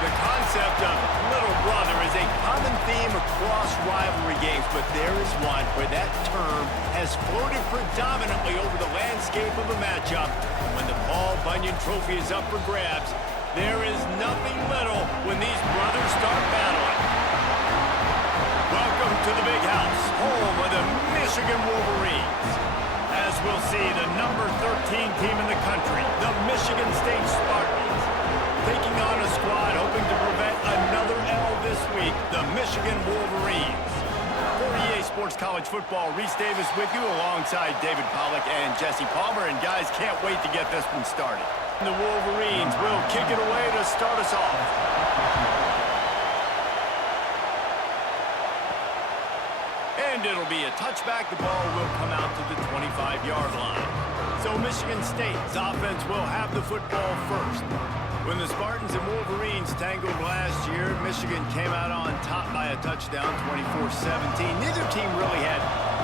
The concept of little brother is a common theme across rivalry games, but there is one where that term has floated predominantly over the landscape of a matchup. And when the Paul Bunyan Trophy is up for grabs, there is nothing little when these brothers start battling. Welcome to the Big House, home of the Michigan Wolverines. As we'll see, the number 13 team in the country, the Michigan State Spartans, taking on a squad hoping to prevent another L this week, the Michigan Wolverines. For EA Sports College Football, Reese Davis with you alongside David Pollack and Jesse Palmer. And guys, can't wait to get this one started. The Wolverines will kick it away to start us off. And it'll be a touchback. The ball will come out to the 25-yard line. So Michigan State's offense will have the football first. When the Spartans and Wolverines tangled last year, Michigan came out on top by a touchdown, 24-17. Neither team really had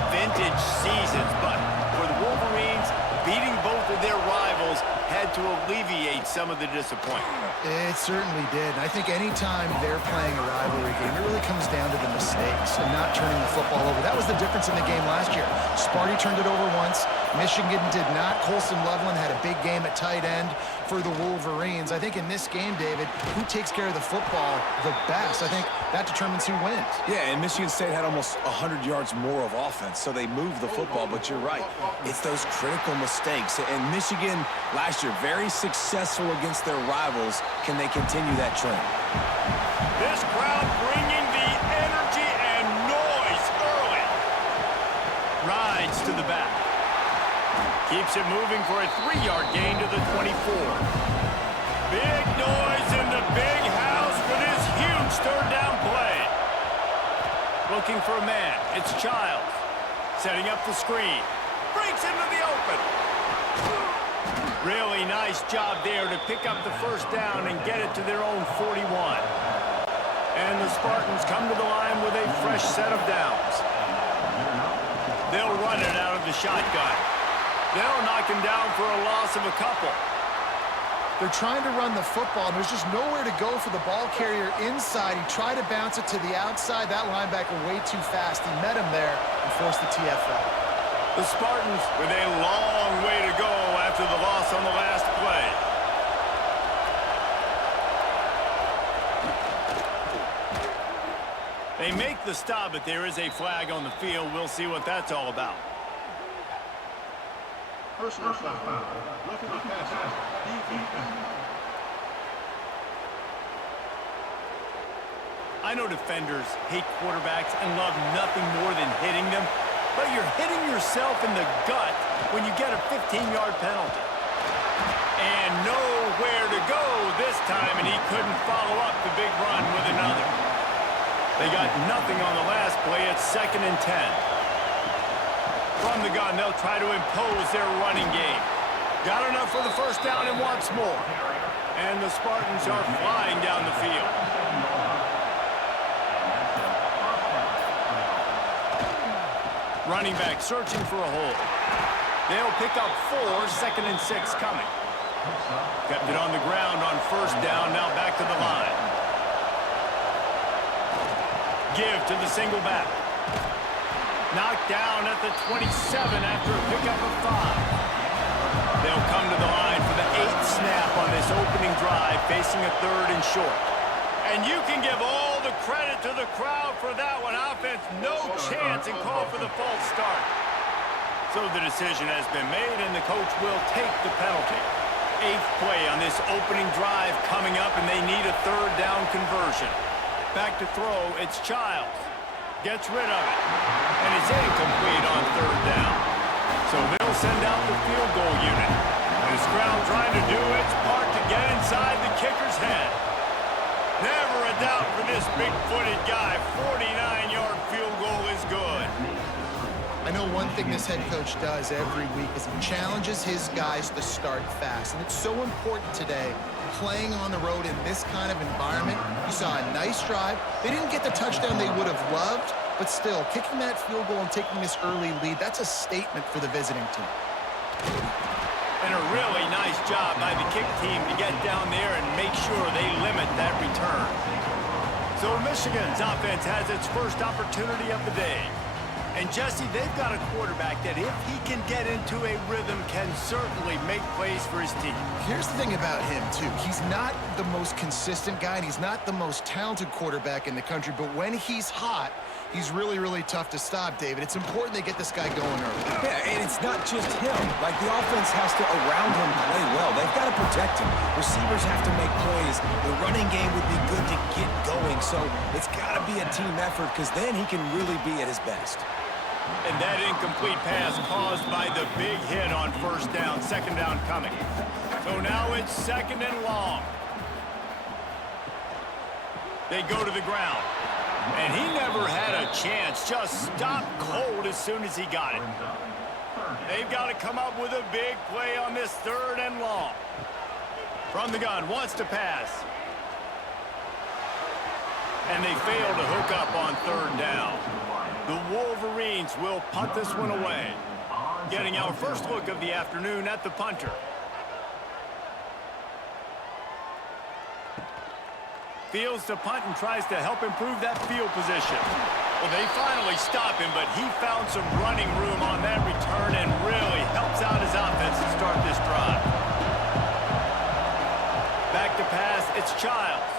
vintage seasons, but for the Wolverines, beating both of their rivals had to alleviate some of the disappointment. It certainly did. I think anytime they're playing a rivalry game, it really comes down to the mistakes and not turning the football over. That was the difference in the game last year. Sparty turned it over once. Michigan did not. Colson Loveland had a big game at tight end for the Wolverines. I think in this game, David, who takes care of the football the best? I think that determines who wins. Yeah, and Michigan State had almost 100 yards more of offense, so they moved the football, but you're right. It's those critical mistakes. And Michigan, last year, very successful against their rivals. Can they continue that trend? This crowd bringing the energy and noise early. Rides to the back. Keeps it moving for a 3-yard gain to the 24. Big noise in the Big House for this huge third down play. Looking for a man. It's Childs. Setting up the screen. Breaks into the open. Really nice job there to pick up the first down and get it to their own 41. And the Spartans come to the line with a fresh set of downs. They'll run it out of the shotgun. They'll knock him down for a loss of a couple. They're trying to run the football, and there's just nowhere to go for the ball carrier inside. He tried to bounce it to the outside. That linebacker way too fast. He met him there and forced the TFL. The Spartans with a long way to go after the loss on the last play. They make the stop, but there is a flag on the field. We'll see what that's all about. Personal foul. Roughing the passer. I know defenders hate quarterbacks and love nothing more than hitting them, but you're hitting yourself in the gut when you get a 15-yard penalty. And nowhere to go this time, and he couldn't follow up the big run with another. They got nothing on the last play. It's 2nd and 10. From the gun, they'll try to impose their running game. Got enough for the first down and wants more. And the Spartans are flying down the field. Running back searching for a hole. They'll pick up 4, 2nd and 6 coming. Kept it on the ground on first down, now back to the line. Give to the single back. Knocked down at the 27 after a pickup of 5. They'll come to the line for the 8th snap on this opening drive, facing a 3rd and short. And you can give all the credit to the crowd for that one. Offense, no chance, and call for the false start. So the decision has been made, and the coach will take the penalty. 8th play on this opening drive coming up, and they need a 3rd down conversion. Back to throw, it's Childs. Gets rid of it. And it's incomplete on 3rd down. So they'll send out the field goal unit. This crowd trying to do its part to get inside the kicker's head. Never a doubt for this big-footed guy. 49-yard field goal is good. I know one thing this head coach does every week is he challenges his guys to start fast. And it's so important today, playing on the road in this kind of environment. You saw a nice drive. They didn't get the touchdown they would have loved, but still, kicking that field goal and taking this early lead, that's a statement for the visiting team. And a really nice job by the kick team to get down there and make sure they limit that return. So Michigan's offense has its first opportunity of the day. And Jesse, they've got a quarterback that if he can get into a rhythm can certainly make plays for his team. Here's the thing about him, too. He's not the most consistent guy, and he's not the most talented quarterback in the country, but when he's hot, he's really, really tough to stop, David. It's important they get this guy going early. Yeah, and it's not just him. Like, the offense has to, around him, play well. They've got to protect him. Receivers have to make plays. The running game would be good to get going, so it's got to be a team effort because then he can really be at his best. And that incomplete pass caused by the big hit on first down, second down coming. So now it's second and long. They go to the ground. And he never had a chance, just stopped cold as soon as he got it. They've got to come up with a big play on this third and long. From the gun, wants to pass. And they fail to hook up on third down. The Wolverines will punt this one away. Getting our first look of the afternoon at the punter. Fields to punt and tries to help improve that field position. Well, they finally stop him, but he found some running room on that return and really helps out his offense to start this drive. Back to pass, it's Childs.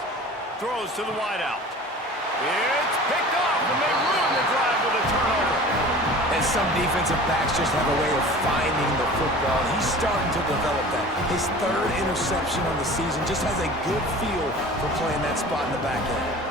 Throws to the wideout. It's picked off, and they ruin the drive with a turnover. And some defensive backs just have a way of finding the football. He's starting to develop that. His third interception on the season just has a good feel for playing that spot in the back end.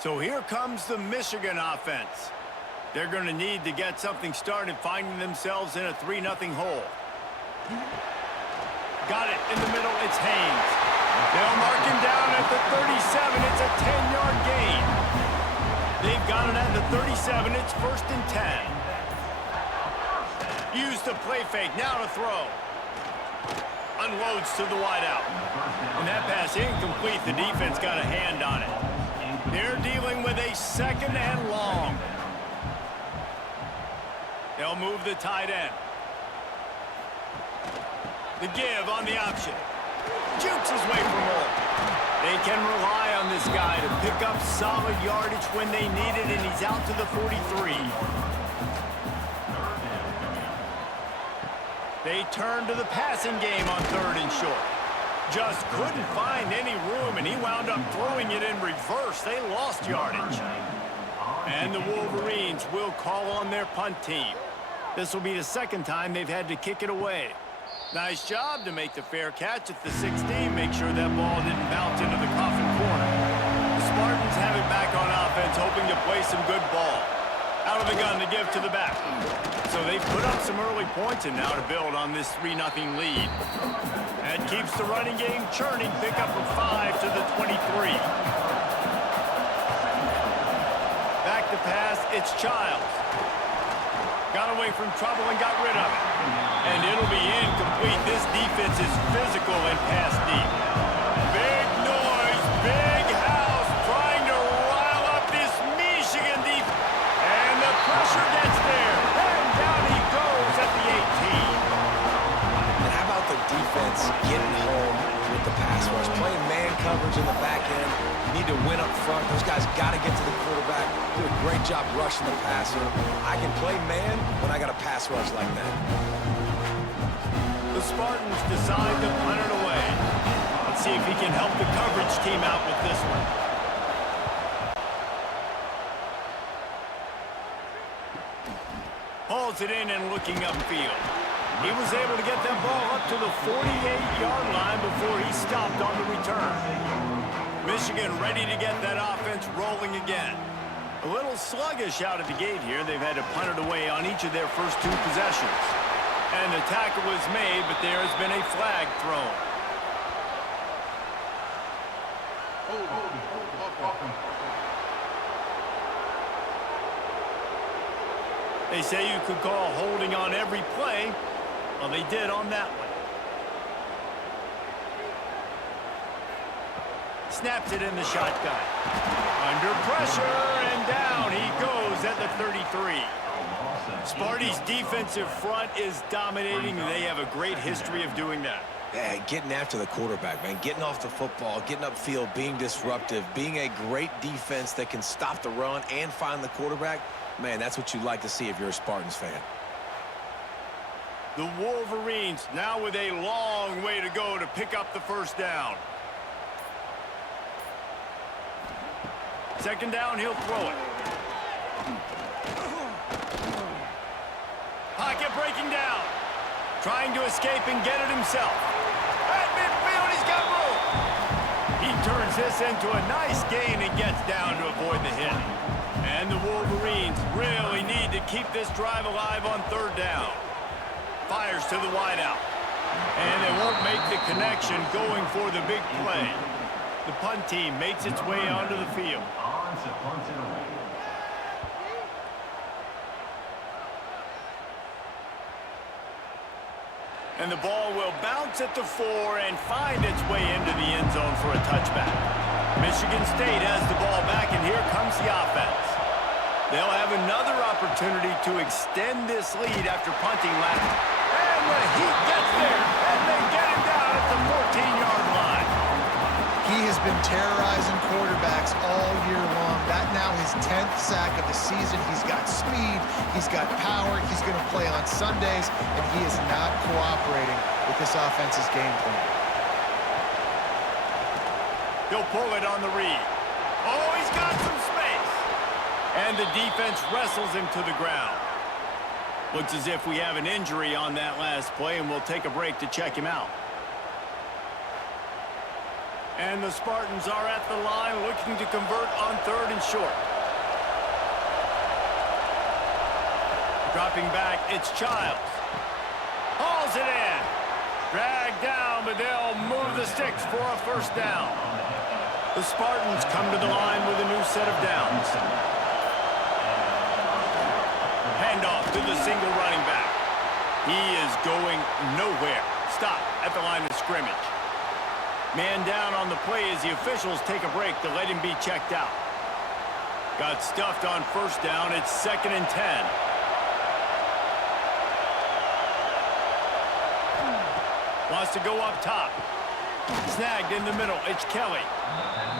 So here comes the Michigan offense. They're going to need to get something started, finding themselves in a 3-0 hole. Got it in the middle. It's Haynes. They'll mark him down at the 37. It's a 10-yard gain. They've got it at the 37. It's first and 10. Use the play fake. Now to throw. Unloads to the wideout. And that pass incomplete. The defense got a hand on it. They're dealing with a second and long. They'll move the tight end. The give on the option. Jukes his way for more. They can rely on this guy to pick up solid yardage when they need it, and he's out to the 43. They turn to the passing game on third and short. Just couldn't find any room, and he wound up throwing it in reverse. They lost yardage. And the Wolverines will call on their punt team. This will be the second time they've had to kick it away. Nice job to make the fair catch at the 16. Make sure that ball didn't bounce into the coffin corner. The Spartans have it back on offense, hoping to play some good ball. Out of the gun to give to the back. So they've put up some early points, and now to build on this 3-0 lead. That keeps the running game churning. Pick up a 5 to the 23. Back to pass, it's Childs. Got away from trouble and got rid of it. And it'll be incomplete. This defense is physical and pass deep. Big noise, big house, trying to rile up this Michigan defense. And the pressure gets there. And down he goes at the 18. And how about the defense getting home with the pass rush? Playing man coverage in the back end. You need to win up front. Those guys got to get to the quarterback. Do a great job rushing the passer. I can play man when I got a pass rush like that. The Spartans decide to punt it away. Let's see if he can help the coverage team out with this one. Hauls it in and looking upfield. He was able to get that ball up to the 48-yard line before he stopped on the return. Michigan ready to get that offense rolling again. A little sluggish out of the gate here. They've had to punt it away on each of their first two possessions. And the tackle was made, but there has been a flag thrown. They say you could call holding on every play. Well, they did on that one. snaps it in the shotgun. Under pressure, and down he goes at the 33. Sparty's defensive front is dominating. They have a great history of doing that. Yeah, getting after the quarterback, man. Getting off the football, getting upfield, being disruptive, being a great defense that can stop the run and find the quarterback. Man, that's what you like to see if you're a Spartans fan. The Wolverines now with a long way to go to pick up the first down. Second down, he'll throw it. Pocket breaking down. Trying to escape and get it himself. At midfield, he's got room. He turns this into a nice gain and gets down to avoid the hit. And the Wolverines really need to keep this drive alive on third down. Fires to the wideout. And they won't make the connection going for the big play. The punt team makes its way onto the field. And the ball will bounce at the 4 and find its way into the end zone for a touchback. Michigan State has the ball back, and here comes the offense. They'll have another opportunity to extend this lead after punting last. And the heat gets there, and they get him down at the 14-yard line. He has been terrorizing quarterbacks all year long. That now his 10th sack of the season. He's got speed, he's got power, he's going to play on Sundays, and he is not cooperating with this offense's game plan. He'll pull it on the read. Oh, he's got some space. And the defense wrestles him to the ground. Looks as if we have an injury on that last play, and we'll take a break to check him out. And the Spartans are at the line looking to convert on third and short. Dropping back, it's Childs. Hauls it in. Dragged down, but they'll move the sticks for a first down. The Spartans come to the line with a new set of downs. Handoff to the single running back. He is going nowhere. Stop at the line of scrimmage. Man down on the play as the officials take a break to let him be checked out. Got stuffed on first down. It's 2nd and 10. Wants to go up top. Snagged in the middle. It's Kelly.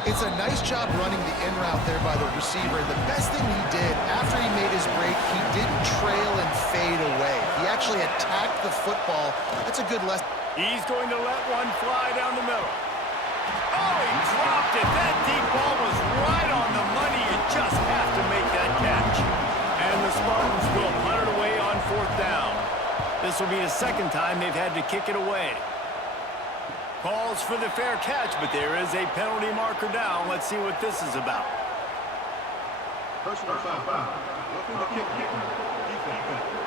It's a nice job running the in route there by the receiver. The best thing he did after he made his break, he didn't trail and fade away. He actually attacked the football. That's a good lesson. He's going to let one fly down the middle. Oh, he dropped it. That deep ball was right on the money. You just have to make that catch. And the Spartans will punt it away on 4th down. This will be the second time they've had to kick it away. Calls for the fair catch, but there is a penalty marker down. Let's see what this is about. Personal foul. Looking to kick. Defense.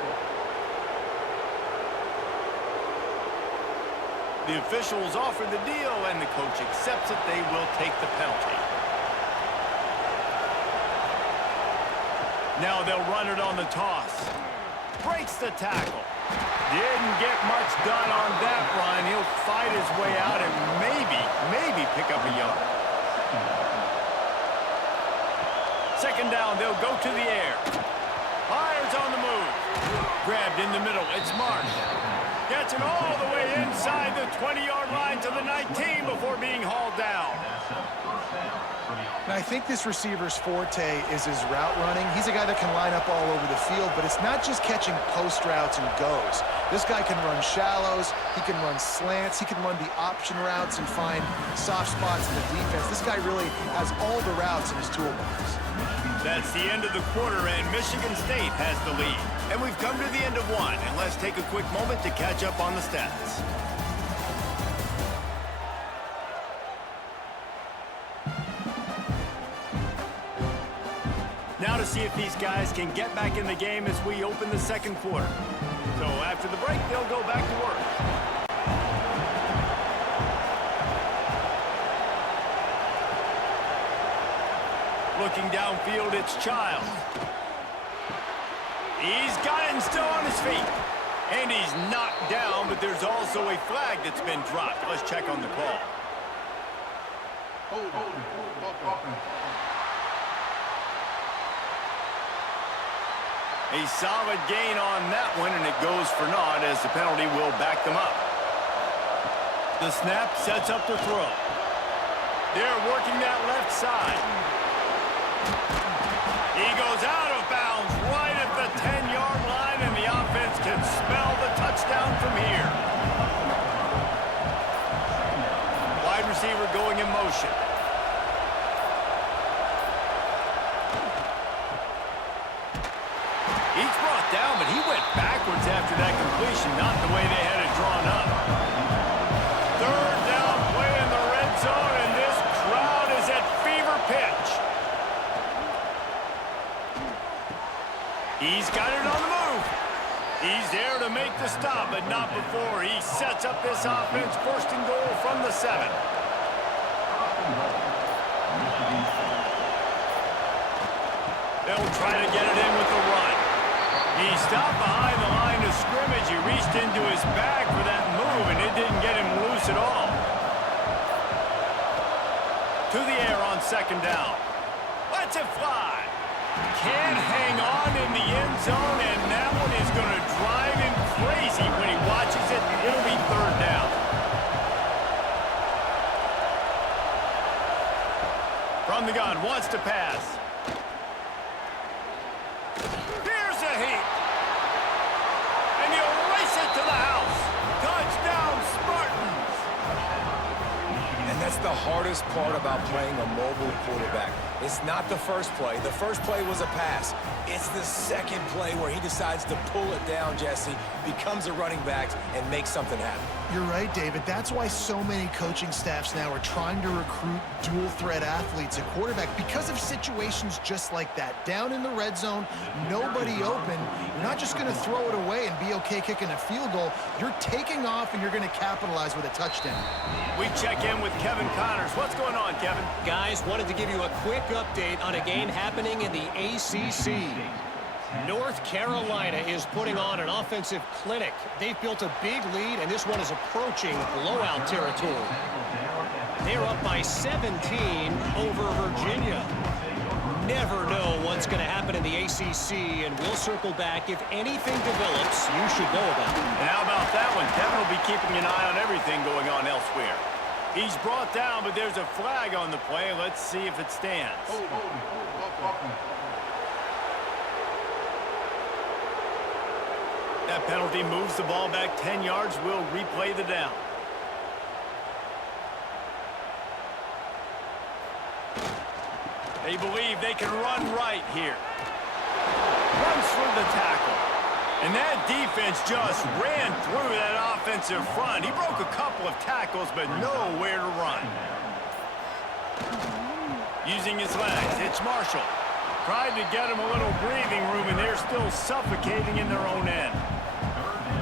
The officials offer the deal, and the coach accepts it. They will take the penalty. Now they'll run it on the toss. Breaks the tackle. Didn't get much done on that run. He'll fight his way out and maybe pick up a yard. 2nd down, they'll go to the air. Fires on the move. Grabbed in the middle. It's Marsh. Gets it all the way inside the 20-yard line to the 19 before being hauled down. And I think this receiver's forte is his route running. He's a guy that can line up all over the field, but it's not just catching post routes and goes. This guy can run shallows, he can run slants, he can run the option routes and find soft spots in the defense. This guy really has all the routes in his toolbox. That's the end of the quarter, and Michigan State has the lead. And we've come to the end of one, and let's take a quick moment to catch up on the stats. Now to see if these guys can get back in the game as we open the second quarter. So after the break, they'll go back to work. Looking downfield, it's Childs. He's got it and still on his feet. And he's knocked down, but there's also a flag that's been dropped. Let's check on the call. A solid gain on that one, and it goes for naught as the penalty will back them up. The snap sets up the throw. They're working that left side. He goes out of bounds right at the 10-yard line, and the offense can smell the touchdown from here. Wide receiver going in motion. He's brought down, but he went backwards after that completion, not the way they had it drawn up. Third down play in the red zone, and this crowd is at fever pitch. He's got it on the move. He's there to make the stop, but not before he sets up this offense first and goal from the 7. They'll try to get it in with the run. He stopped behind the line of scrimmage. He reached into his bag for that move, and it didn't get him loose at all. To the air on second down. Lets it fly. Can't hang on in the end zone, and that one is going to drive him crazy when he watches it. It'll be third down. From the gun, wants to pass. Here's a heat. And he'll race it to the house. Touchdown, Spartans. And that's the hardest part about playing a mobile quarterback. It's not the first play. The first play was a pass. It's the second play where he decides to pull it down, Jesse, becomes a running back, and makes something happen. You're right, David. That's why so many coaching staffs now are trying to recruit dual-threat athletes at quarterback because of situations just like that. Down in the red zone, nobody open. You're not just going to throw it away and be okay kicking a field goal. You're taking off, and you're going to capitalize with a touchdown. We check in with Kevin Connors. What's going on, Kevin? Guys, wanted to give you a quick update on a game happening in the ACC. North Carolina is putting on an offensive clinic. They've built a big lead, and this one is approaching blowout territory. They're up by 17 over Virginia. Never know what's going to happen in the ACC, and we'll circle back. If anything develops, you should know about it. And how about that one? Kevin will be keeping an eye on everything going on elsewhere. He's brought down, but there's a flag on the play. Let's see if it stands. That penalty moves the ball back 10 yards. We'll replay the down. They believe they can run right here. Runs through the tackle. And that defense just ran through that offensive front. He broke a couple of tackles, but nowhere to run. Using his legs, it's Marshall. Tried to get him a little breathing room, and they're still suffocating in their own end.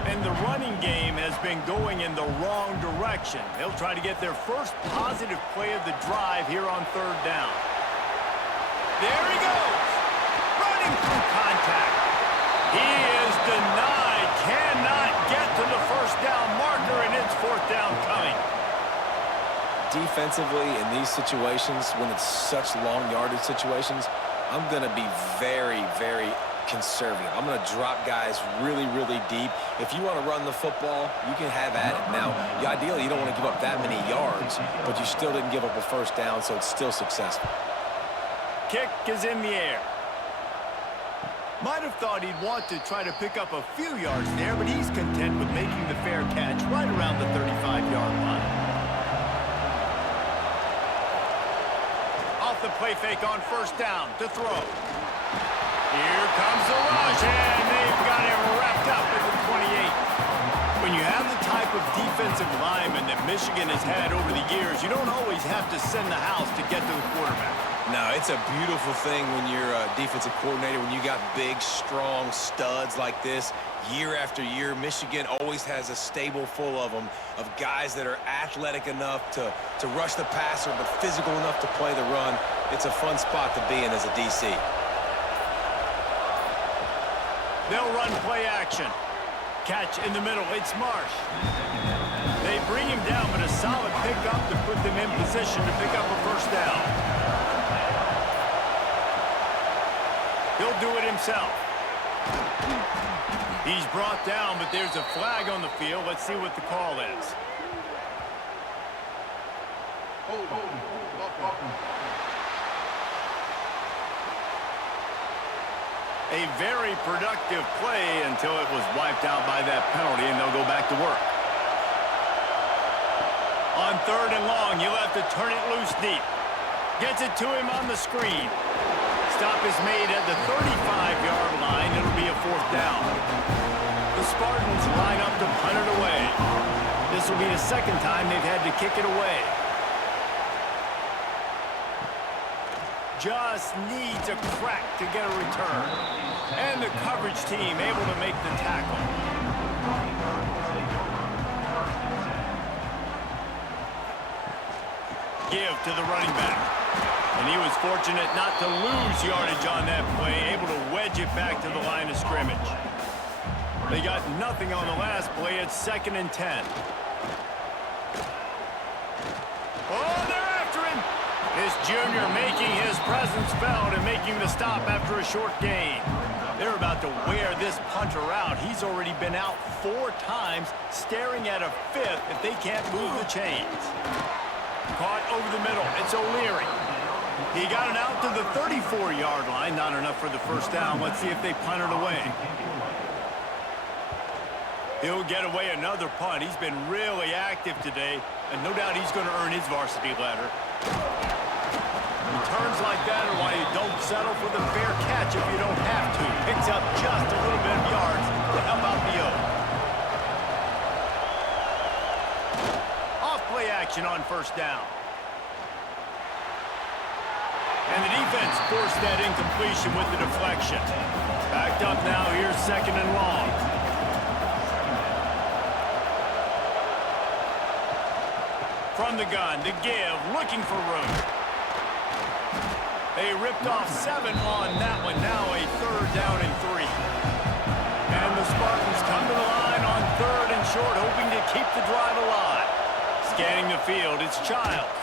And the running game has been going in the wrong direction. They'll try to get their first positive play of the drive here on third down. There he goes. Running through contact. He is denied. Cannot get to the first down marker, and it's fourth down coming. Defensively, in these situations, when it's such long yardage situations, I'm going to be very, very conservative. I'm going to drop guys really, really deep. If you want to run the football, you can have at it. Now, ideally, you don't want to give up that many yards, but you still didn't give up a first down, so it's still successful. Kick is in the air. Might have thought he'd want to try to pick up a few yards there, but he's content with making the fair catch right around the 35-yard line. Off the play fake on first down to throw. Here comes the rush, and they've got him wrapped up at the 28. When you have the type of defensive lineman that Michigan has had over the years, you don't always have to send the house to get to the quarterback. No, it's a beautiful thing when you're a defensive coordinator, when you got big, strong studs like this. Year after year, Michigan always has a stable full of them, of guys that are athletic enough to rush the passer, but physical enough to play the run. It's a fun spot to be in as a DC. They'll run play action. Catch in the middle. It's Marsh. They bring him down, but a solid pickup to put them in position to pick up a first down. He'll do it himself. He's brought down, but there's a flag on the field. Let's see what the call is. A very productive play until it was wiped out by that penalty, and they'll go back to work. On 3rd and long, you'll have to turn it loose deep. Gets it to him on the screen. Stop is made at the 35-yard line. It'll be a 4th down. The Spartans line up to punt it away. This will be the 2nd time they've had to kick it away. Just needs a crack to get a return. And the coverage team able to make the tackle. Give to the running back. And he was fortunate not to lose yardage on that play, able to wedge it back to the line of scrimmage. They got nothing on the last play. It's 2nd and 10. Oh, they're after him. This junior making his presence felt and making the stop after a short gain. They're about to wear this punter out. He's already been out 4 times, staring at a 5th if they can't move the chains. Caught over the middle. It's O'Leary. He got it out to the 34-yard line. Not enough for the first down. Let's see if they punt it away. He'll get away another punt. He's been really active today, and no doubt he's going to earn his varsity letter. Returns like that are why you don't settle for the fair catch if you don't have to. Picks up just a little bit of yards to help out the O. Off play action on 1st down. And the defense forced that incompletion with the deflection. Backed up now, here's 2nd and long. From the gun, to give, looking for room. They ripped off 7 on that one. Now a 3rd down and 3. And the Spartans come to the line on 3rd and short, hoping to keep the drive alive. Scanning the field, it's Childs.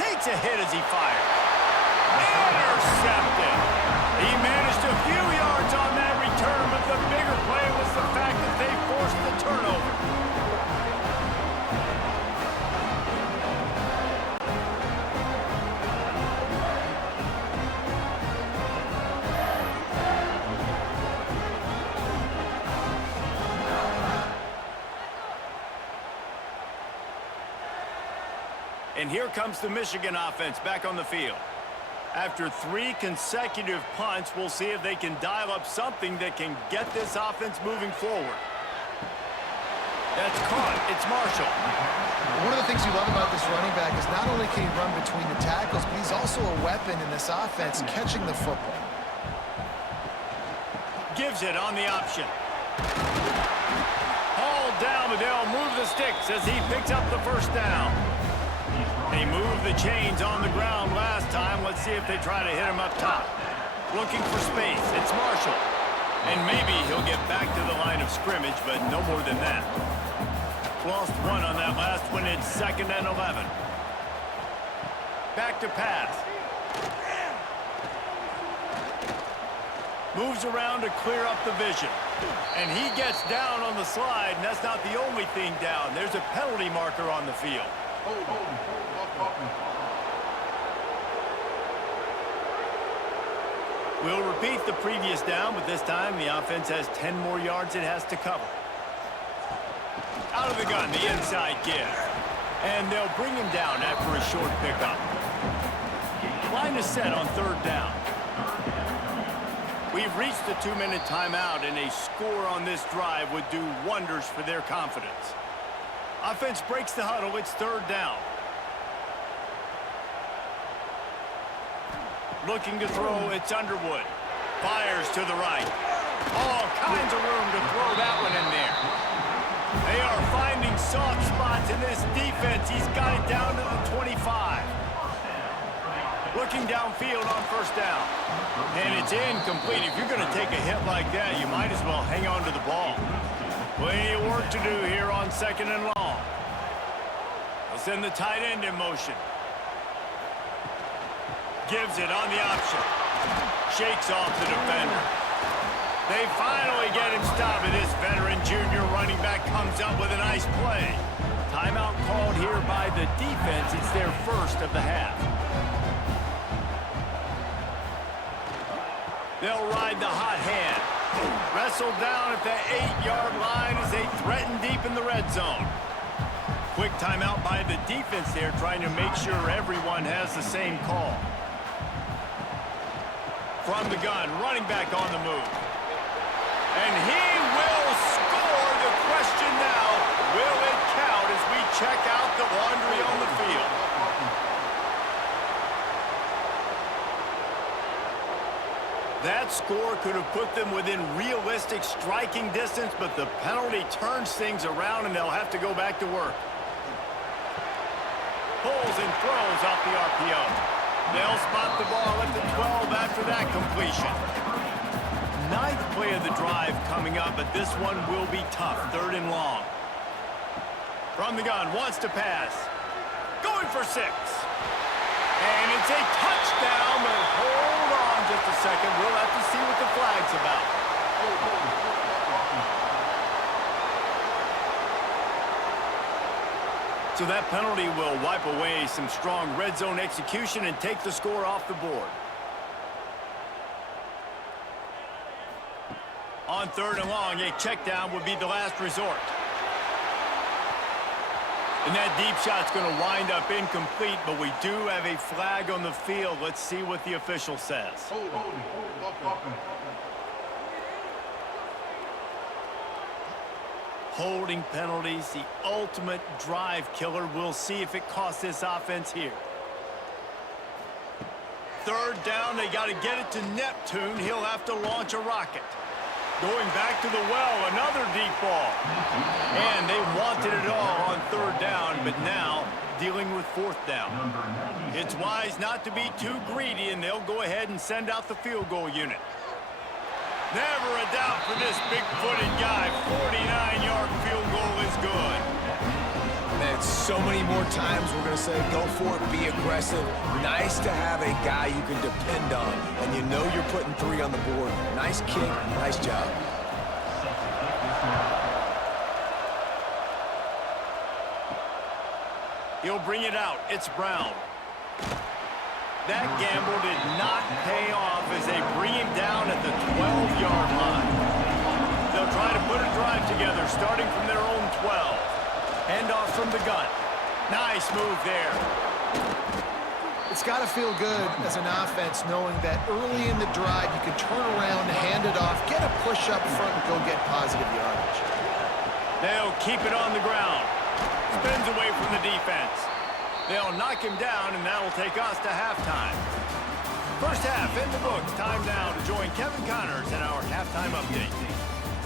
Takes a hit as he fires. Intercepted. He managed a few yards on that return, but the bigger play was the fact that they forced the turnover. And here comes the Michigan offense back on the field. After 3 consecutive punts, we'll see if they can dial up something that can get this offense moving forward. That's caught. It's Marshall. One of the things you love about this running back is not only can he run between the tackles, but he's also a weapon in this offense, catching the football. Gives it on the option. Hauled down, but they'll move the sticks as he picks up the first down. They moved the chains on the ground last time. Let's see if they try to hit him up top. Looking for space. It's Marshall. And maybe he'll get back to the line of scrimmage, but no more than that. Lost 1 on that last one. It's 2nd and 11. Back to pass. Moves around to clear up the vision. And he gets down on the slide, and that's not the only thing down. There's a penalty marker on the field. We'll repeat the previous down, but this time the offense has 10 more yards it has to cover. Out of the gun, the inside give. And they'll bring him down after a short pickup. Line is set on 3rd down. We've reached the 2-minute timeout, and a score on this drive would do wonders for their confidence. Offense breaks the huddle. It's 3rd down. Looking to throw, it's Underwood. Fires to the right. All kinds of room to throw that one in there. They are finding soft spots in this defense. He's got it down to the 25. Looking downfield on 1st down. And it's incomplete. If you're going to take a hit like that, you might as well hang on to the ball. Plenty of work to do here on 2nd and long. They'll send the tight end in motion. Gives it on the option. Shakes off the defender. They finally get him stopped, and this veteran junior running back comes up with a nice play. Timeout called here by the defense. It's their first of the half. They'll ride the hot hand. Wrestled down at the 8-yard line as they threaten deep in the red zone. Quick timeout by the defense there, trying to make sure everyone has the same call. From the gun, running back on the move. And he will score. The question now, will it count as we check out the laundry on the field? That score could have put them within realistic striking distance, but the penalty turns things around, and they'll have to go back to work. Pulls and throws off the RPO. They'll spot the ball at the 12 after that completion. Ninth play of the drive coming up, but this one will be tough. 3rd and long. From the gun, wants to pass. Going for 6. And it's a touchdown, but hold on just a second. We'll have to see what the flag's about. So that penalty will wipe away some strong red zone execution and take the score off the board. On 3rd and long, a check down would be the last resort. And that deep shot's going to wind up incomplete, but we do have a flag on the field. Let's see what the official says. Holding penalties, the ultimate drive killer. We'll see if it costs this offense here. 3rd down, they got to get it to Neptune. He'll have to launch a rocket. Going back to the well, another deep ball. And they wanted it all on 3rd down, but now dealing with 4th down. It's wise not to be too greedy, and they'll go ahead and send out the field goal unit. Never a doubt for this big-footed guy. 49-yard field goal is good. Man, so many more times we're going to say, go for it, be aggressive. Nice to have a guy you can depend on, and you know you're putting 3 on the board. Nice kick, nice job. He'll bring it out. It's Brown. That gamble did not pay off as they bring him down at the 12-yard line. They'll try to put a drive together, starting from their own 12. Handoff from the gun. Nice move there. It's got to feel good as an offense knowing that early in the drive you can turn around, hand it off, get a push up front, and go get positive yardage. They'll keep it on the ground. Spins away from the defense. They'll knock him down, and that'll take us to halftime. First half in the books. Time now to join Kevin Connors in our halftime update.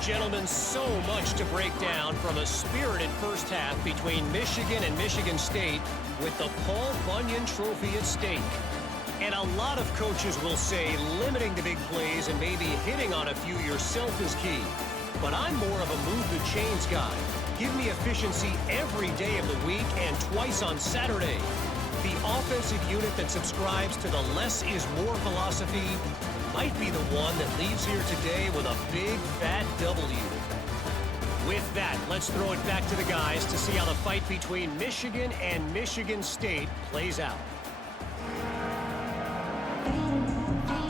Gentlemen, so much to break down from a spirited first half between Michigan and Michigan State with the Paul Bunyan Trophy at stake. And a lot of coaches will say limiting the big plays and maybe hitting on a few yourself is key. But I'm more of a move the chains guy. Give me efficiency every day of the week and twice on Saturday. The offensive unit that subscribes to the less is more philosophy might be the one that leaves here today with a big fat W. With that, let's throw it back to the guys to see how the fight between Michigan and Michigan State plays out.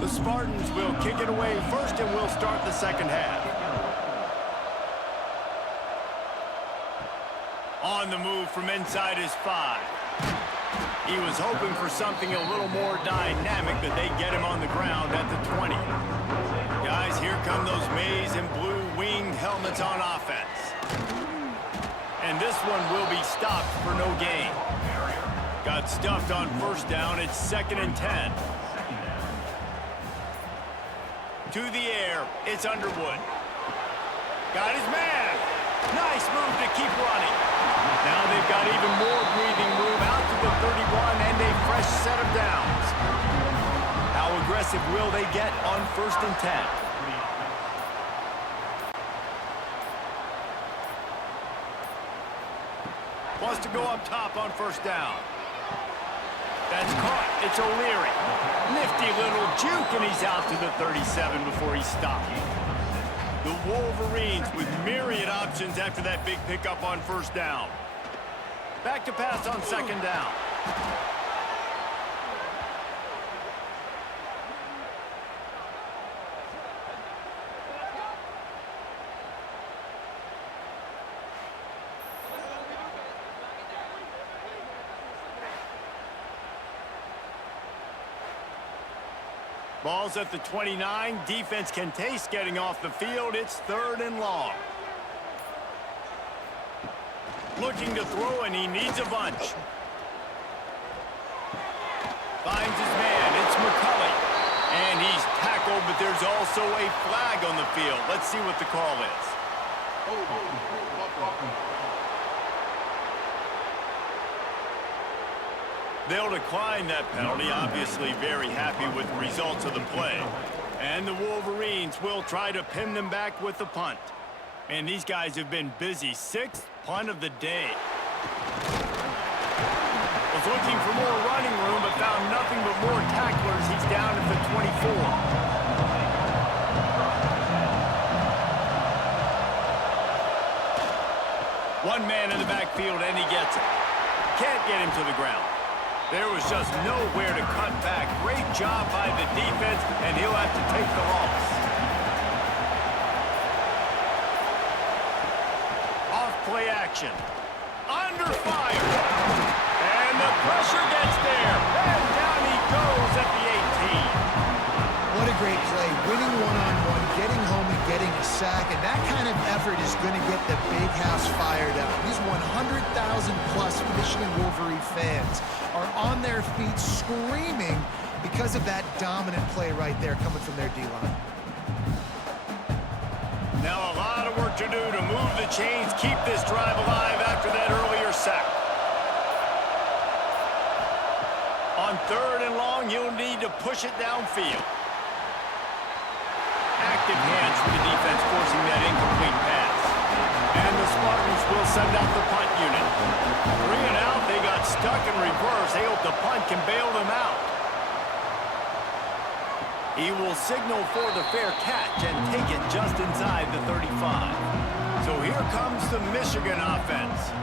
The Spartans will kick it away first, and we'll start the second half. On the move from inside his 5. He was hoping for something a little more dynamic, but they get him on the ground at the 20. Guys, here come those maize and blue winged helmets on offense. And this one will be stopped for no gain. Got stuffed on 1st down. It's 2nd and 10. To the air, it's Underwood. Got his man. Nice move to keep running. Now they've got even more breathing room out to the 31 and a fresh set of downs. How aggressive will they get on 1st and 10? Wants to go up top on first down. That's caught. It's O'Leary. Nifty little juke, and he's out to the 37 before he stopped. The Wolverines with myriad options after that big pickup on first down. Back to pass on second down. Ball's at the 29. Defense can taste getting off the field. It's third and long. Looking to throw, and he needs a bunch. Finds his man. It's McCulley. And he's tackled, but there's also a flag on the field. Let's see what the call is. They'll decline that penalty, obviously very happy with the results of the play. And the Wolverines will try to pin them back with the punt. And these guys have been busy. Sixth punt of the day. Was looking for more running room, but found nothing but more tacklers. He's down at the 24. One man in the backfield, and he gets it. Can't get him to the ground. There was just nowhere to cut back. Great job by the defense, and he'll have to take the loss. Off play action. Under fire. And the pressure gets there. And down he goes at the 18. What a great play. Winning one-on-one, getting home and getting a sack, and that kind of effort is going to get the big house fired up. These 100,000-plus Michigan Wolverine fans are on their feet screaming because of that dominant play right there coming from their D-line. Now a lot of work to do to move the chains, keep this drive alive after that earlier sack. On third and long, you'll need to push it downfield. Active hands for the defense, forcing that incomplete pass. And the Spartans will send out the punt unit. 3 and out, they got stuck in reverse. They hope the punt can bail them out. He will signal for the fair catch and take it just inside the 35. So here comes the Michigan offense.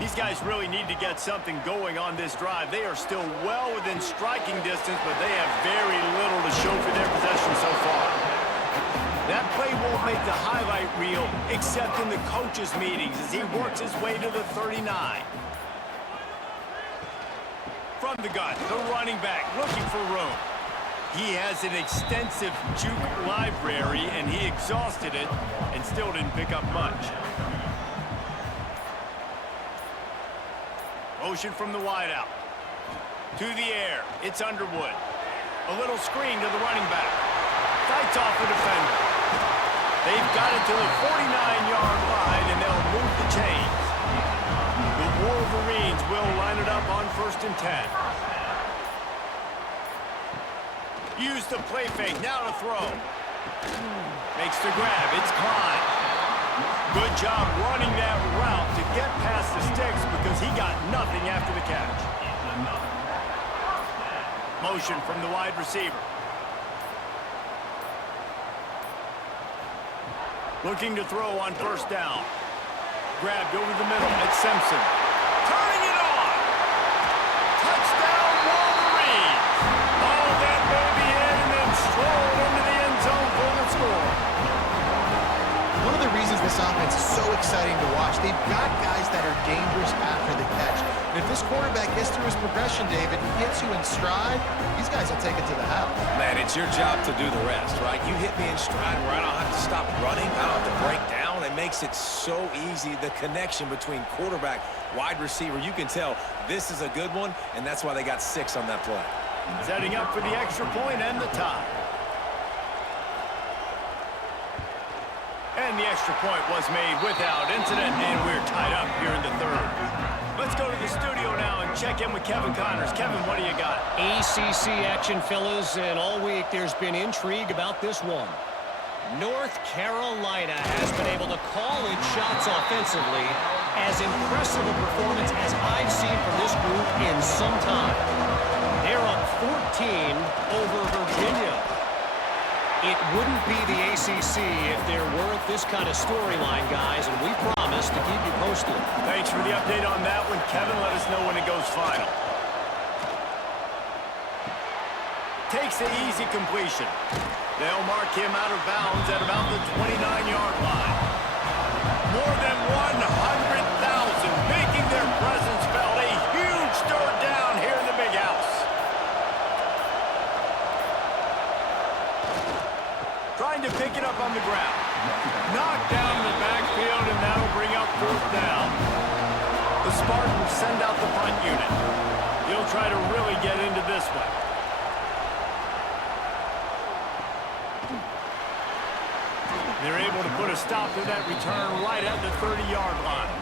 These guys really need to get something going on this drive. They are still well within striking distance, but they have very little to show for their possession so far. That play won't make the highlight reel, except in the coaches' meetings as he works his way to the 39. From the gun, the running back looking for room. He has an extensive juke library, and he exhausted it and still didn't pick up much. Motion from the wideout. To the air, it's Underwood. A little screen to the running back. Fights off the defender. They've got it to the 49-yard line, and they'll move the chains. The Wolverines will line it up on 1st and 10. Use the play fake, now to throw. Makes the grab, it's Klein. Good job running that route to get past the sticks because he got nothing after the catch. Motion from the wide receiver. Looking to throw on 1st down. Grabbed over the middle, it's Simpson. Turning it on! Touchdown Wolverines! Ball that baby in and then strolled into the end zone for the score. One of the reasons this offense is so exciting to watch, they've got guys that are dangerous after the catch. And if this quarterback gets through his progression, David, he hits you in stride, these guys will take it to the house. Man, it's your job to do the rest, right? You hit me in stride where I don't have to stop running, I don't have to break down. It makes it so easy, the connection between quarterback, wide receiver. You can tell this is a good one, and that's why they got 6 on that play. Setting up for the extra point and the tie. And the extra point was made without incident, and we're tied up here in the 3rd. Let's go to the studio now and check in with Kevin Connors. Kevin, what do you got? ACC action, fellas, and all week there's been intrigue about this one. North Carolina has been able to call its shots offensively as impressive a performance as I've seen from this group in some time. They're up 14 over Virginia. It wouldn't be the ACC if there weren't this kind of storyline, guys, and we promise to keep you posted. Thanks for the update on that one, Kevin. Let us know when it goes final. Takes the easy completion. They'll mark him out of bounds at about the 29-yard line. More than 100,000 making their presence felt. A huge third down here in the Big House. Trying to pick it up on the ground. Knocked down in the backfield, and that'll bring up fourth down. The Spartans send out the punt unit. He'll try to really get into this one. They're able to put a stop to that return right at the 30-yard line.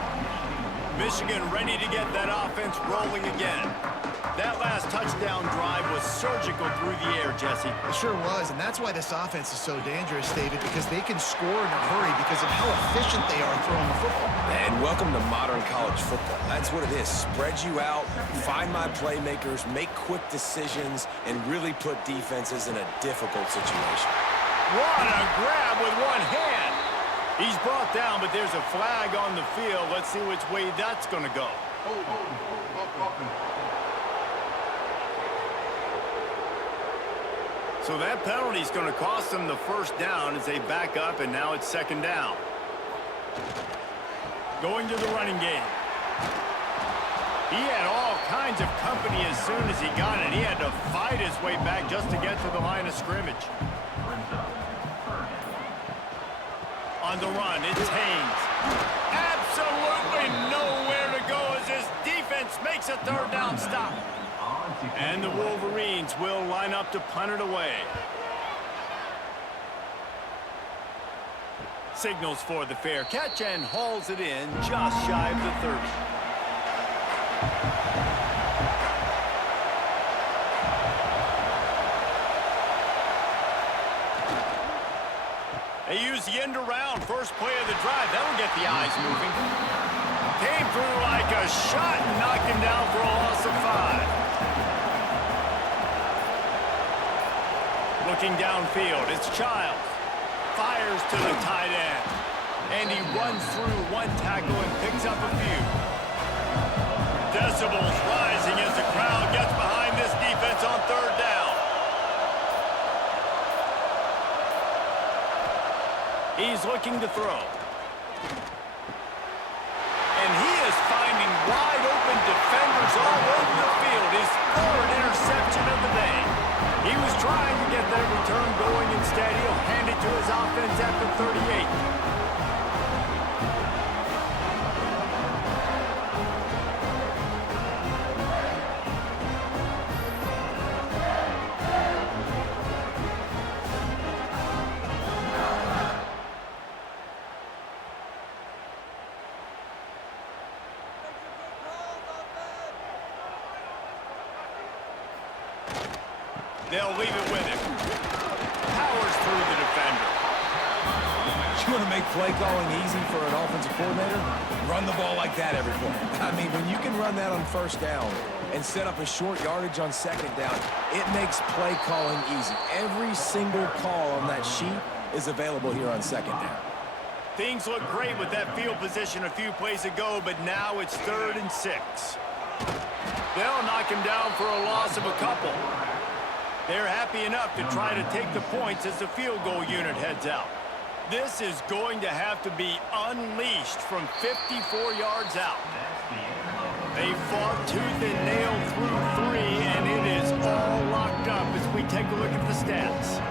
Michigan ready to get that offense rolling again. That last touchdown drive was surgical through the air, Jesse. It sure was, and that's why this offense is so dangerous, David, because they can score in a hurry because of how efficient they are throwing the football. And welcome to modern college football. That's what it is. Spread you out, find my playmakers, make quick decisions, and really put defenses in a difficult situation. What a grab with one hand. He's brought down, but there's a flag on the field. Let's see which way that's going to go. So that penalty is going to cost them the first down as they back up, and now it's second down. Going to the running game. He had all kinds of company as soon as he got it. He had to fight his way back just to get to the line of scrimmage. On the run, it's Haynes. Absolutely nowhere to go as his defense makes a third down stop. And the Wolverines will line up to punt it away. Signals for the fair catch and hauls it in just shy of the 30. They use the end around, first play of the drive. That'll get the eyes moving. Came through like a shot and knocked him down for a loss of 5. Looking downfield, it's Childs. Fires to the tight end. And he runs through one tackle and picks up a few. Decibels rising as the crowd gets behind this defense on third down. He's looking to throw. And he is finding wide open defenders all over the field. His third interception of the day. He was trying to get that return going. Instead, he'll hand it to his offense at the 38. They'll leave it with him. Powers through the defender. You want to make play calling easy for an offensive coordinator? Run the ball like that every play. I mean, when you can run that on first down and set up a short yardage on second down, it makes play calling easy. Every single call on that sheet is available here on second down. Things look great with that field position a few plays ago, but now it's 3rd and 6. They'll knock him down for a loss of a couple. They're happy enough to try to take the points as the field goal unit heads out. This is going to have to be unleashed from 54 yards out. They fought tooth and nail through 3, and it is all locked up as we take a look at the stats.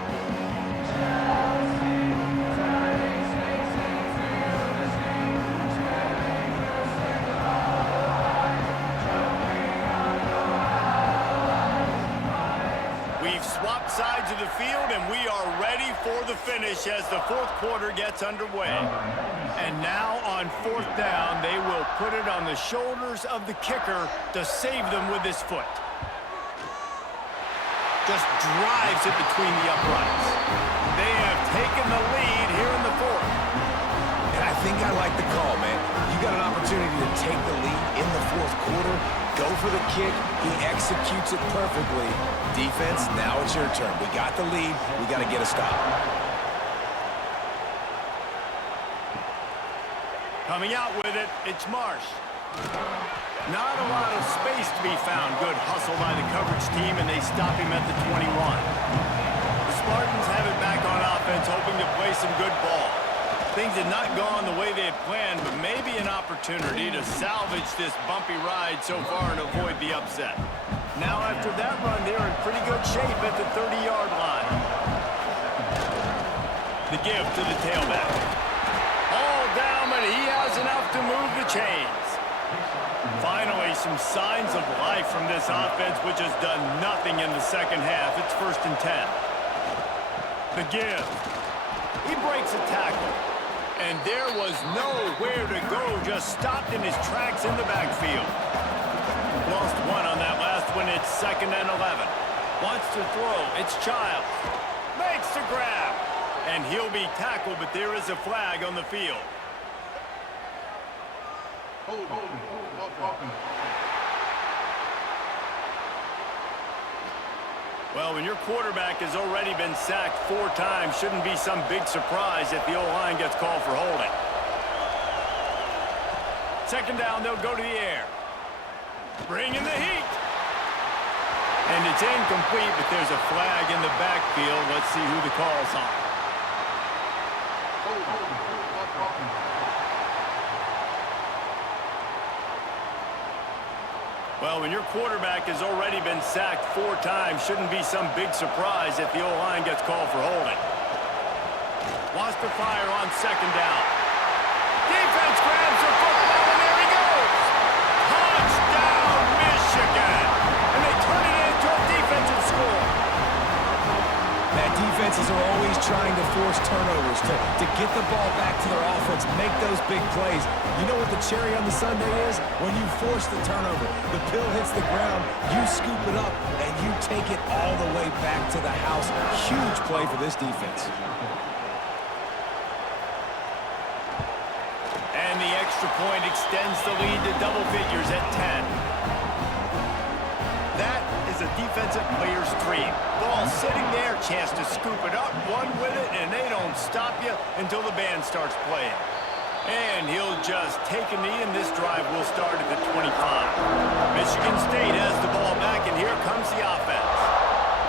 Swapped sides of the field, and we are ready for the finish as the 4th quarter gets underway. And now on 4th down, they will put it on the shoulders of the kicker to save them with his foot. Just drives it between the uprights. They have taken the lead here in the 4th. And I think I like the call, man. You got an opportunity to take the lead in the fourth quarter, go for the kick. He executes it perfectly. Defense, now it's your turn. We got the lead. We got to get a stop. Coming out with it, it's Marsh. Not a lot of space to be found. Good hustle by the coverage team, and they stop him at the 21. The Spartans have it back on offense, hoping to play some good ball. Things had not gone the way they had planned, but maybe an opportunity to salvage this bumpy ride so far and avoid the upset. Now, after that run, they're in pretty good shape at the 30-yard line. The give to the tailback. All down, but he has enough to move the chains. Finally, some signs of life from this offense, which has done nothing in the second half. It's 1st and 10. The give. He breaks a tackle. And there was nowhere to go, just stopped in his tracks in the backfield. Lost one on that last one. It's 2nd and 11. Wants to throw. It's Childs. Makes the grab. And he'll be tackled, but there is a flag on the field. Well, when your quarterback has already been sacked 4 times, shouldn't be some big surprise if the O-line gets called for holding. 2nd down, they'll go to the air. Bringing the heat. And it's incomplete, but there's a flag in the backfield. Let's see who the call's on. Well, when your quarterback has already been sacked 4 times, shouldn't be some big surprise if the O-line gets called for holding. Wants to fire on 2nd down. Defense grabs the football, and there he goes! Touchdown, Michigan! And they turn it into a defensive score. That defenses are always trying to force turnovers, to get the ball back to their offense, make those big plays. You know what the cherry on the sundae is? When you force the turnover, the pill hits the ground, you scoop it up, and you take it all the way back to the house. Huge play for this defense. And the extra point extends the lead to double figures at 10. That is a defensive player's dream. Ball sitting there, chance to scoop it up, run with it, and they don't stop you until the band starts playing. And he'll just take a knee, and this drive will start at the 25. Michigan State has the ball back, and here comes the offense.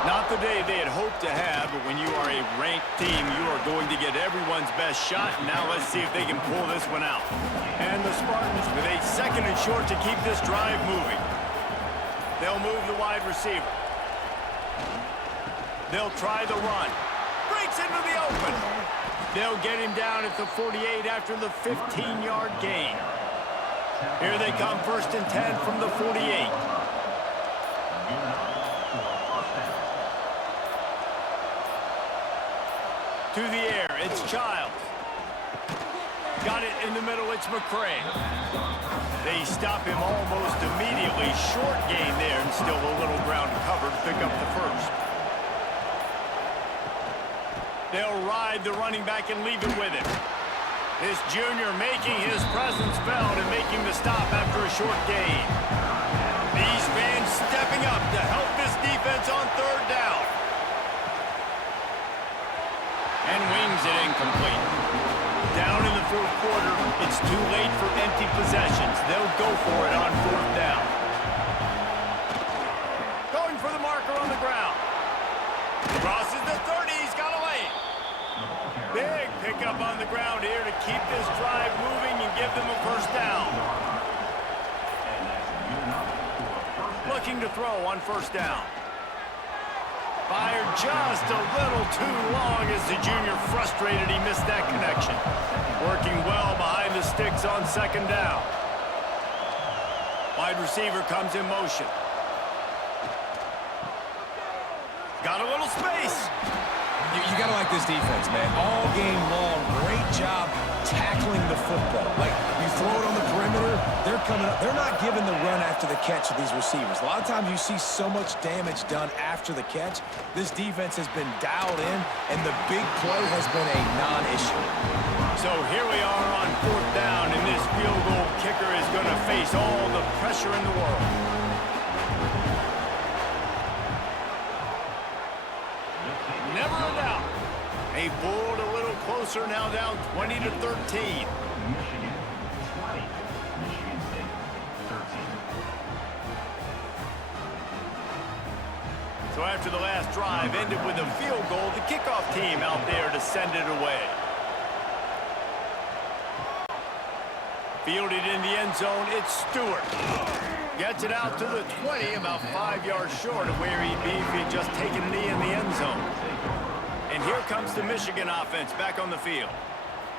Not the day they had hoped to have, but when you are a ranked team, you are going to get everyone's best shot. And now let's see if they can pull this one out. And the Spartans with a 2nd and short to keep this drive moving. They'll move the wide receiver. They'll try the run. Breaks into the open. They'll get him down at the 48 after the 15-yard gain. Here they come, 1st and 10 from the 48. To the air, it's Childs. Got it in the middle, it's McCray. They stop him almost immediately. Short gain there, and still a little ground covered to pick up the 1st. They'll ride the running back and leave it with him. This junior making his presence felt and making the stop after a short gain. These fans stepping up to help this defense on 3rd down. And wings it incomplete. Down in the 4th quarter, it's too late for empty possessions. They'll go for it on 4th down. Going for the marker on the ground. Crosses the 30, he's got a lane. Big pickup on the ground here to keep this drive moving and give them a 1st down. Looking to throw on 1st down. Fired just a little too long as the junior frustrated he missed that connection. Working well behind the sticks on 2nd down. Wide receiver comes in motion. Got a little space. You got to like this defense, man. All game long, great job tackling the football. Like, you throw it on the perimeter, they're coming up. They're not giving the run after the catch to these receivers. A lot of times you see so much damage done after the catch. This defense has been dialed in, and the big play has been a non-issue. So here we are on 4th down, and this field goal kicker is going to face all the pressure in the world. Never a doubt. They pulled a little closer, now down 20-13. Michigan 20. Michigan State 13. So after the last drive ended with a field goal, the kickoff team out there to send it away. Fielded in the end zone, it's Stewart. Gets it out to the 20, about 5 yards short of where he'd be if he'd just taken a knee in the end zone. And here comes the Michigan offense back on the field.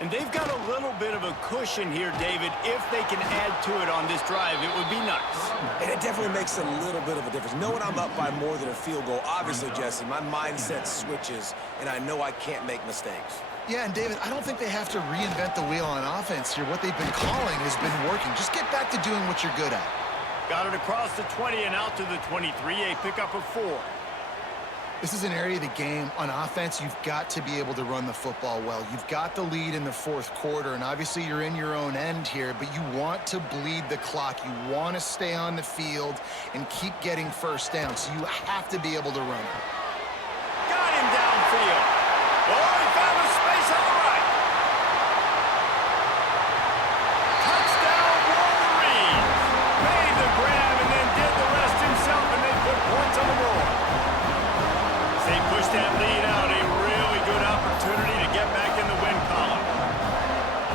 And they've got a little bit of a cushion here, David. If they can add to it on this drive, it would be nice. And it definitely makes a little bit of a difference. Knowing I'm up by more than a field goal, obviously, Jesse, my mindset switches, and I know I can't make mistakes. Yeah, and David, I don't think they have to reinvent the wheel on offense here. What they've been calling has been working. Just get back to doing what you're good at. Got it across the 20 and out to the 23, a pickup of 4. This is an area of the game on offense you've got to be able to run the football well. You've got the lead in the 4th quarter, and obviously you're in your own end here, but you want to bleed the clock. You want to stay on the field and keep getting first down, so you have to be able to run it. Got him downfield. Oh, he found a space on the right. Touchdown, Wolverines. Made the grab and then did the rest himself, and they put points on the board. They pushed that lead out, a really good opportunity to get back in the win column.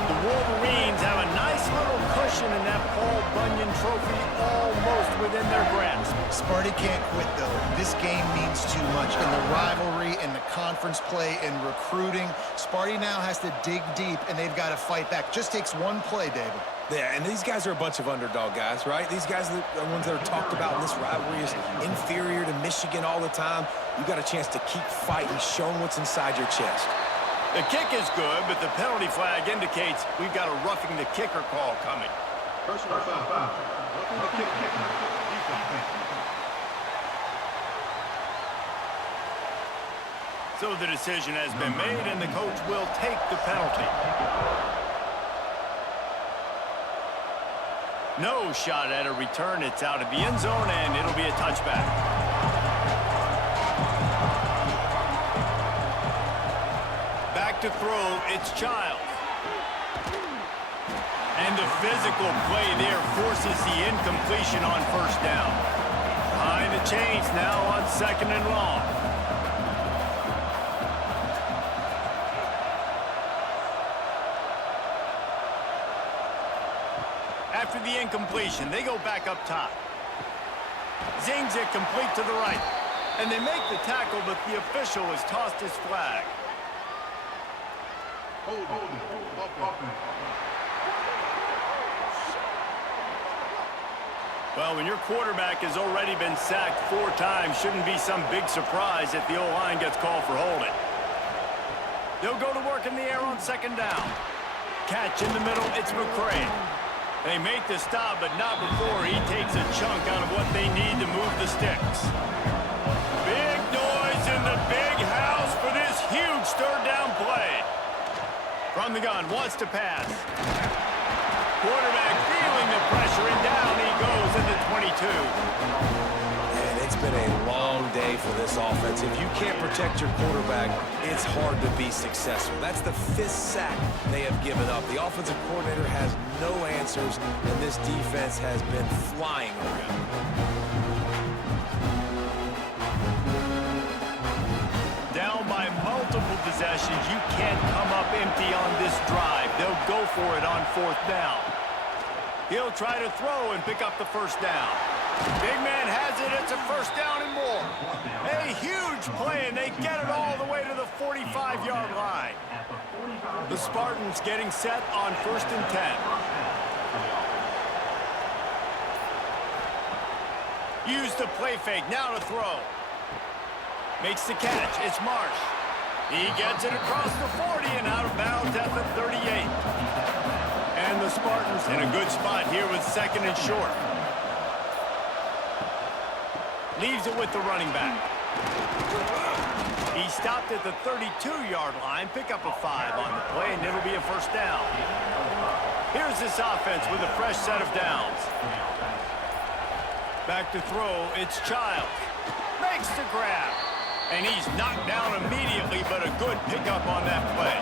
The Wolverines have a nice little cushion in that Paul Bunyan trophy almost within their grasp. Sparty can't quit, though. This game means too much. In the rivalry, in the conference play, in recruiting, Sparty now has to dig deep, and they've got to fight back. Just takes one play, David. Yeah, and these guys are a bunch of underdog guys, right? These guys are the ones that are talked about in this rivalry as inferior to Michigan all the time. You got a chance to keep fighting, showing what's inside your chest. The kick is good, but the penalty flag indicates we've got a roughing the kicker call coming. Personal foul. Roughing the kicker. Defense. So the decision has been made, and the coach will take the penalty. No shot at a return. It's out of the end zone, and it'll be a touchback. Back to throw, it's Childs. And the physical play there forces the incompletion on 1st down. Behind the chains now on 2nd and long. After the incompletion, they go back up top. Zings it complete to the right. And they make the tackle, but the official has tossed his flag. Well, when your quarterback has already been sacked 4 times, shouldn't be some big surprise if the O-line gets called for holding. They'll go to work in the air on 2nd down. Catch in the middle, it's McCray. They make the stop, but not before he takes a chunk out of what they need to move the sticks. Big noise in the big house for this huge 3rd down play. From the gun, wants to pass. Quarterback feeling the pressure, and down he goes at the 22. And it's been a long day for this offense. If you can't protect your quarterback, it's hard to be successful. That's the 5th sack they have given up. The offensive coordinator has no answers, and this defense has been flying around. Down by multiple possessions, you can't come up empty on this drive. They'll go for it on 4th down. He'll try to throw and pick up the 1st down. Big man has it. It's a 1st down and more. A huge play, and they get it all the way to the 45-yard line. The Spartans getting set on 1st and 10. Use the play fake. Now to throw. Makes the catch. It's Marsh. He gets it across the 40 and out of bounds at the 38. And the Spartans in a good spot here with second and short. Leaves it with the running back. He stopped at the 32-yard line, pick up a 5 on the play, and it'll be a first down. Here's this offense with a fresh set of downs. Back to throw, it's Child. Makes the grab. And he's knocked down immediately, but a good pickup on that play.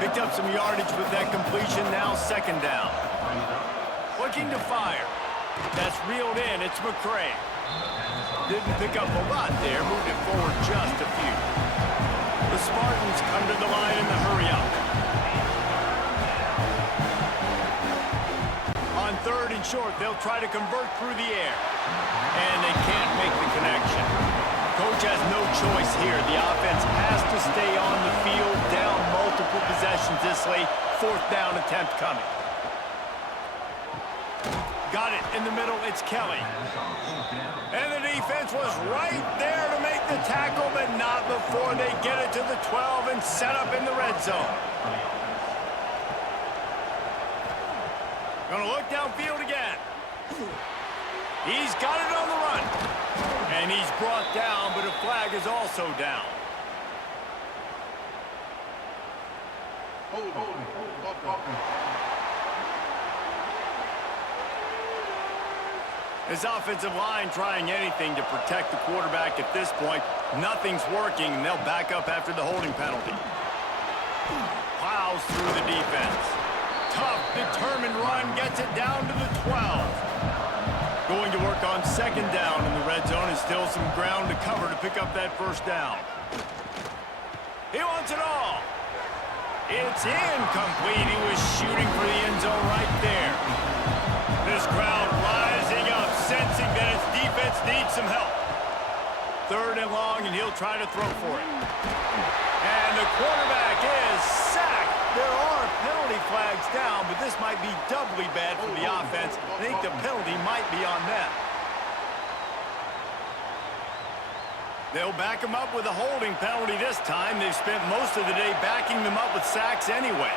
Picked up some yardage with that completion, now second down. Looking to fire. That's reeled in, it's McCray. Didn't pick up a lot there, moved it forward just a few. The Spartans come to the line in the hurry-up. On third and short, they'll try to convert through the air. And they can't make the connection. Coach has no choice here. The offense has to stay on the field, down multiple possessions this late. Fourth down attempt coming. Got it in the middle, it's Kelly. And the defense was right there to make the tackle, but not before they get it to the 12 and set up in the red zone. Gonna look downfield again. He's got it on the run. And he's brought down, but a flag is also down. His offensive line trying anything to protect the quarterback at this point. Nothing's working, and they'll back up after the holding penalty. Plows through the defense. Tough, determined run, gets it down to the 12. Going to work on second down in the red zone, and still some ground to cover to pick up that first down. He wants it all. It's incomplete. He was shooting for the end zone right there. This crowd rising up, sensing that its defense needs some help. Third and long, and he'll try to throw for it. And the quarterback is sacked. There are penalty flags down, but this might be doubly bad for the offense. I think the penalty might be on them. They'll back him up with a holding penalty this time. They've spent most of the day backing them up with sacks anyway.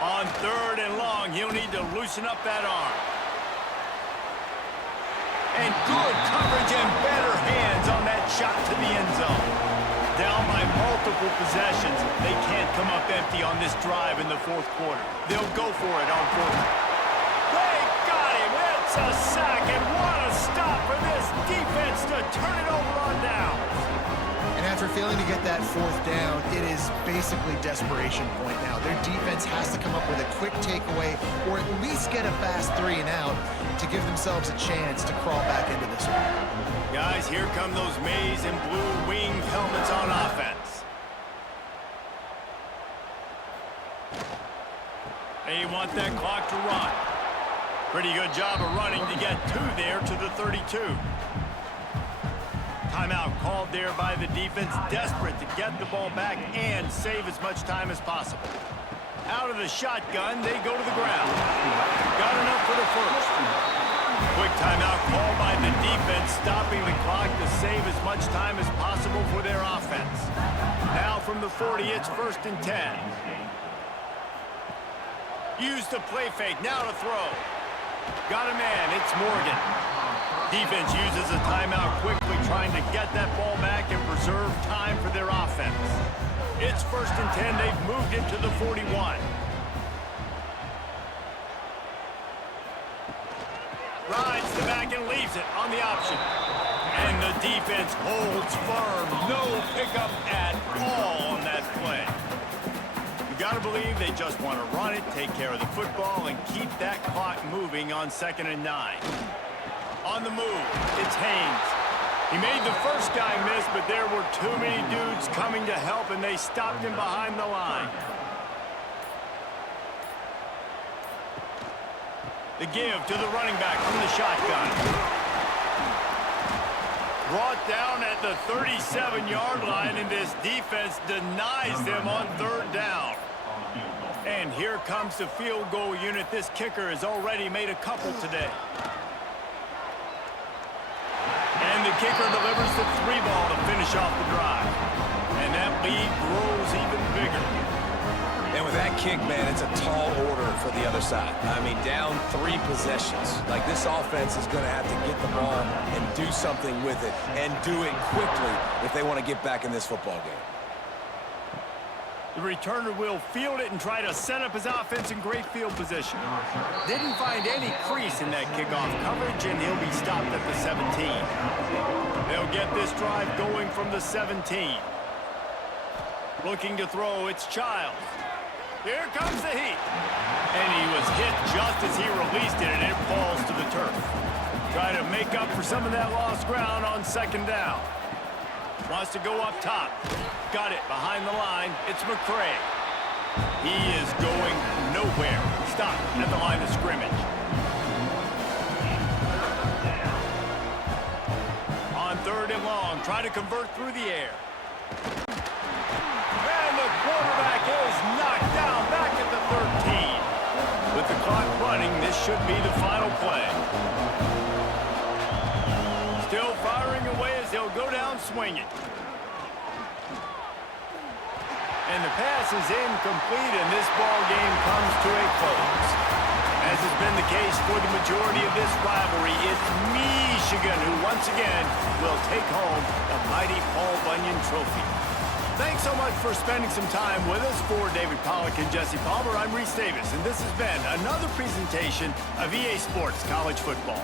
On third and long, he'll need to loosen up that arm. And good coverage and better hands on that shot to the end zone. Down by multiple possessions. They can't come up empty on this drive in the fourth quarter. They'll go for it on fourth. They got him. It's a sack, and what a stop for this defense to turn it over on down. And after failing to get that fourth down, it is basically desperation point now. Their defense has to come up with a quick takeaway or at least get a fast 3 and out to give themselves a chance to crawl back into this one. Guys, here come those maize and blue winged helmets on offense. They want that clock to run. Pretty good job of running to get 2 there to the 32. Timeout called there by the defense, desperate to get the ball back and save as much time as possible. Out of the shotgun, they go to the ground. Got enough for the first. Quick timeout called by the defense, stopping the clock to save as much time as possible for their offense. Now from the 40, it's first and 10. Use the play fake, now to throw. Got a man, it's Morgan. Defense uses a timeout quickly, trying to get that ball back and preserve time for their offense. It's first and 10, they've moved it to the 41. Rides the back and leaves it on the option. And the defense holds firm. No pickup at all on that play. You got to believe they just want to run it, take care of the football, and keep that clock moving on second and 9. On the move, it's Haynes. He made the first guy miss, but there were too many dudes coming to help, and they stopped him behind the line. The give to the running back from the shotgun. Brought down at the 37-yard line, and this defense denies them on third down. And here comes the field goal unit. This kicker has already made a couple today. And And the kicker delivers the 3 ball to finish off the drive. And that lead grows even bigger. And with that kick, man, it's a tall order for the other side. I mean, down 3 possessions. Like, this offense is going to have to get the ball and do something with it, and do it quickly if they want to get back in this football game. The returner will field it and try to set up his offense in great field position. Didn't find any crease in that kickoff coverage, and he'll be stopped at the 17. They'll get this drive going from the 17. Looking to throw, it's Childs. Here comes the heat. And he was hit just as he released it, and it falls to the turf. Try to make up for some of that lost ground on 2nd down. Wants to go up top. Got it behind the line. It's McCray. He is going nowhere. Stop at the line of scrimmage. On 3rd and long, try to convert through the air. And the quarterback is knocked down back at the 13. With the clock running, this should be the final play. Still firing away as he'll go down swinging. And the pass is incomplete, and this ball game comes to a close. As has been the case for the majority of this rivalry, it's Michigan who once again will take home the mighty Paul Bunyan Trophy. Thanks so much for spending some time with us. For David Pollack and Jesse Palmer, I'm Reese Davis, and this has been another presentation of EA Sports College Football.